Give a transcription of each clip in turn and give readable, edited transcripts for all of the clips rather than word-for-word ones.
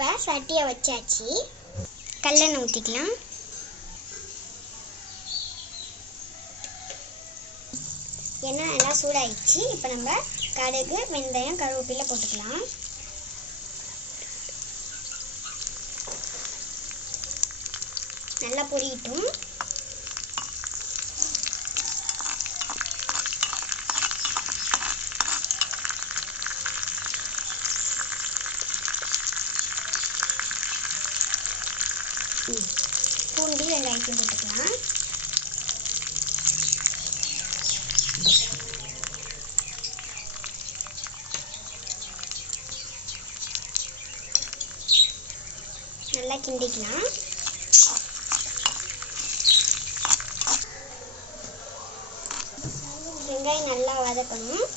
இப்போ சட்டியை வச்சாச்சு. கல்லெண்ணெய் ஊற்றிக்கலாம். எண்ணெய் நல்லா சூடாயிடுச்சு. இப்போ நம்ம கடுகு, வெந்தயம், கருவேப்பிலை போட்டுக்கலாம். நல்லா பொரியட்டும். பூண்டு, வெங்காயத்தையும் போட்டுக்கலாம். நல்லா கிண்டிக்கலாம். வெங்காயம் நல்லா வதக்கணும்.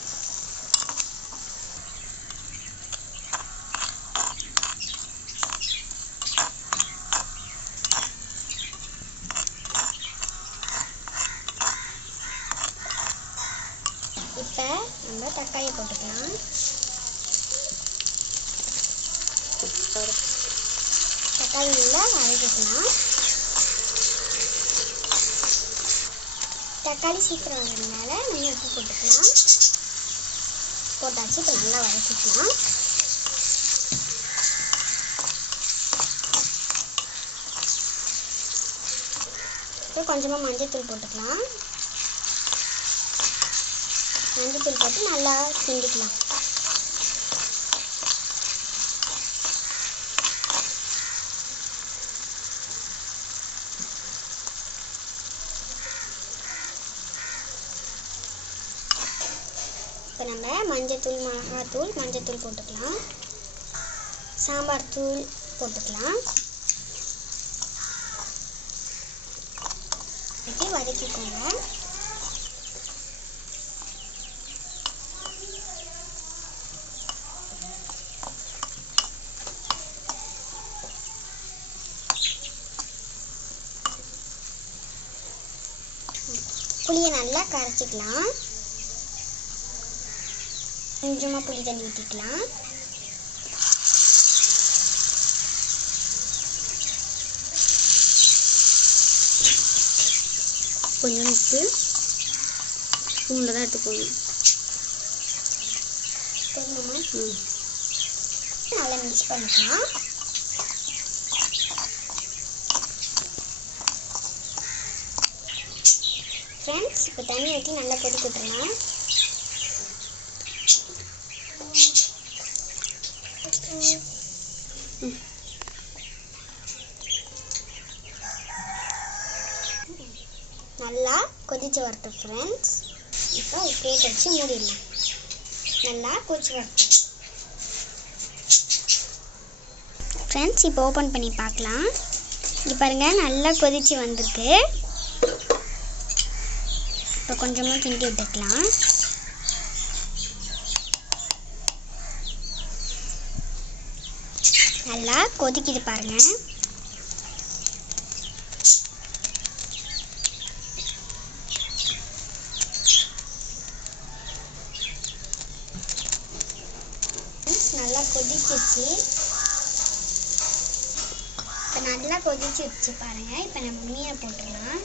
இப்போ நம்ம தக்காளி போட்டுக்கலாம். தக்காளி நல்லா வதக்கிக்கலாம். தக்காளி சீக்கிரம் வர்றதுனால நம்ம உப்பு போட்டுக்கலாம். போட்டாச்சு. இப்போ நல்லா வதக்கிக்கலாம். இப்போ கொஞ்சமாக மஞ்சள்தூள் போட்டுக்கலாம். மஞ்சள்தூள் போட்டு நல்லா கிண்டிக்கலாம். இப்போ நம்ம மஞ்சள்தூள், மிளகாத்தூள், மஞ்சள்தூள் போட்டுக்கலாம். சாம்பார் தூள் போட்டுக்கலாம். இப்படி வதக்கிக்கோங்க. புளியை நல்லா கரைச்சிக்கலாம். கொஞ்சமாக புளி தண்ணி ஊற்றிக்கலாம். கொஞ்சம் உப்பு ஸ்பூனில் தான் எடுத்துக்கோங்க. நல்லா மிக்ஸ் பண்ணிக்கலாம். ஃப்ரெண்ட்ஸ், இப்போ தண்ணி ஊற்றி நல்லா கொதிக்க விட்டுறலாம். நல்லா கொதிச்சு வரட்டும் ஃப்ரெண்ட்ஸ். இப்போ ஒரு பிளேட் வச்சு மூடிடலாம். நல்லா கொதிச்சு வரட்டும் ஃப்ரெண்ட்ஸ். இப்போ ஓப்பன் பண்ணி பார்க்கலாம். இங்கே பாருங்கள், நல்லா கொதிச்சு வந்திருக்கு. இப்போ கொஞ்சமாக கிண்டி விட்டுக்கலாம். நல்லா கொதிக்குது பாருங்கள். நல்லா கொதிச்சிருச்சு. இப்போ நல்லா கொதிச்சிருச்சு பாருங்கள். இப்போ நம்ம மீனை போட்டுடலாம்.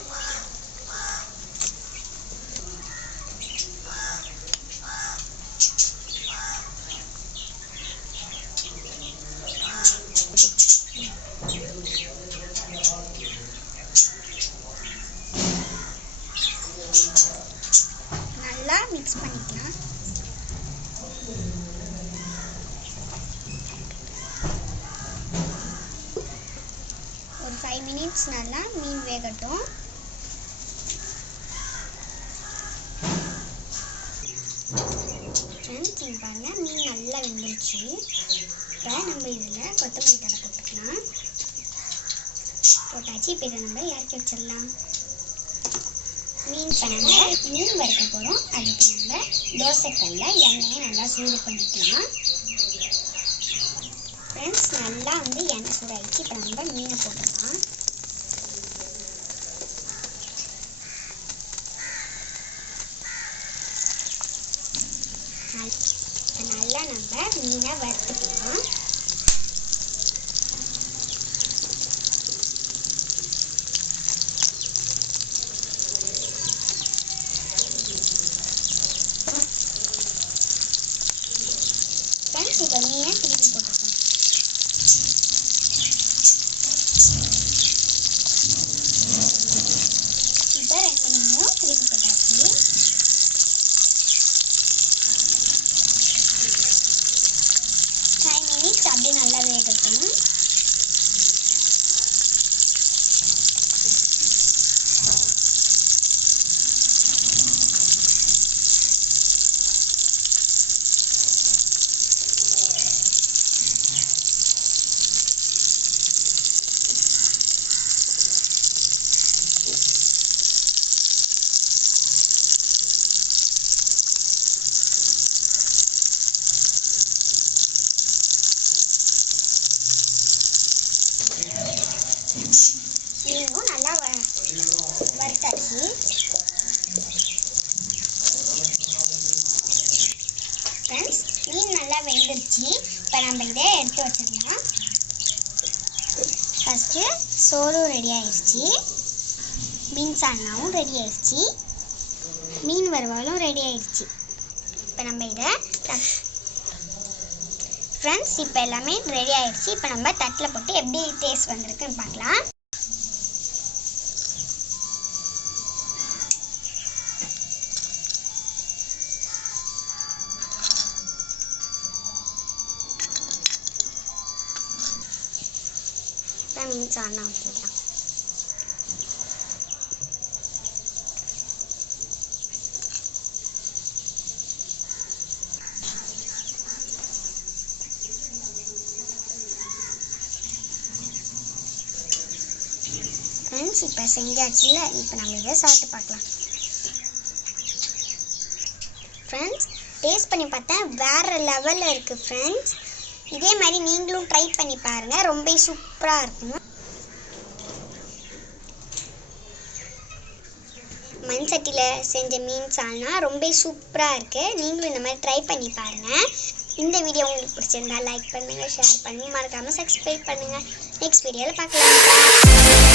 நல்லா மிக்ஸ் பண்ணிக்கலாம். ஒரு 5 மினிட்ஸ் நல்லா மீன் வேகட்டும். ஃப்ரெண்ட்ஸ், இங்கே பாருங்கள், மீன் நல்லா வெந்துருச்சு. இப்போ நம்ம இதில் கொத்தமல்லி தழை போட்டுக்கலாம். போட்டாச்சு. இப்போ இதை நம்ம இறக்கி வச்சிடலாம். மீன் வறுக்க போகிறோம். அதுக்கு நம்ம தோசைக்கல்ல எண்ணெயை நல்லா சூடு பண்ணிக்கலாம். ஃப்ரெண்ட்ஸ், நல்லா எண்ணெய் சூடாகிடுச்சு. இப்போ நம்ம மீனை போட்டுக்கலாம். நல்லா நம்ம மீனை வறுத்துக்கலாம். ஃப்ரெண்ட்ஸ் இப்போ மீனை திருப்பி போட்டுருக்கோம். இப்போ 2 மீனும் திருப்பி போட்டாச்சு. 5 minutes அப்படியே நல்லா வேகட்டும். மீனும் நல்லா வறுத்தாச்சு. ஃப்ரெண்ட்ஸ் மீன் நல்லா வெந்துருச்சு. இப்போ நம்ம இதை எடுத்து வச்சிடலாம். ஃபஸ்ட்டு சோறும் ரெடி ஆயிடுச்சு, மீன் சால்னாவும் ரெடி ஆயிடுச்சு, மீன் வறுவலும் ரெடி ஆயிடுச்சு. இப்போ நம்ம இதை ஃப்ரெண்ட்ஸ் இப்போ எல்லாமே ரெடி ஆயிடுச்சு. இப்போ நம்ம தட்டில் போட்டு எப்படி டேஸ்ட் வந்திருக்குன்னு பார்க்கலாம். மீன் சால்னா ஊற்றிக்கலாம். ஃப்ரெண்ட்ஸ் இப்போ செஞ்சாச்சுல, இப்போ நம்ம இதை சாப்பிட்டு பார்க்கலாம். ஃப்ரெண்ட்ஸ் டேஸ்ட் பண்ணி பார்த்தேன், வேறு லெவலில் இருக்குது ஃப்ரெண்ட்ஸ். இதே மாதிரி நீங்களும் ட்ரை பண்ணி பாருங்கள், ரொம்ப சூப்பராக இருக்கும். மண் சட்டியில் செஞ்ச மீன் சால்னா ரொம்ப சூப்பராக இருக்குது. நீங்களும் இந்த மாதிரி ட்ரை பண்ணி பாருங்கள். இந்த வீடியோ உங்களுக்கு பிடிச்சிருந்தா லைக் பண்ணுங்கள், ஷேர் பண்ணுங்கள், மறக்காமல் சப்ஸ்கிரைப் பண்ணுங்கள். நெக்ஸ்ட் வீடியோவில் பார்க்கலாம்.